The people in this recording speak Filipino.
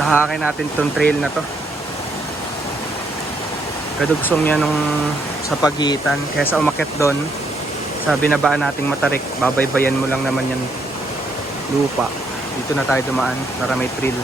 Tahakin natin tong trail na to. Kadugsong yan nung sa pagitan. Kesa umakyat doon sa binabaan nating Matarik, babaybayan mo lang naman yan lupa. Dito na tayo dumaan para may trail.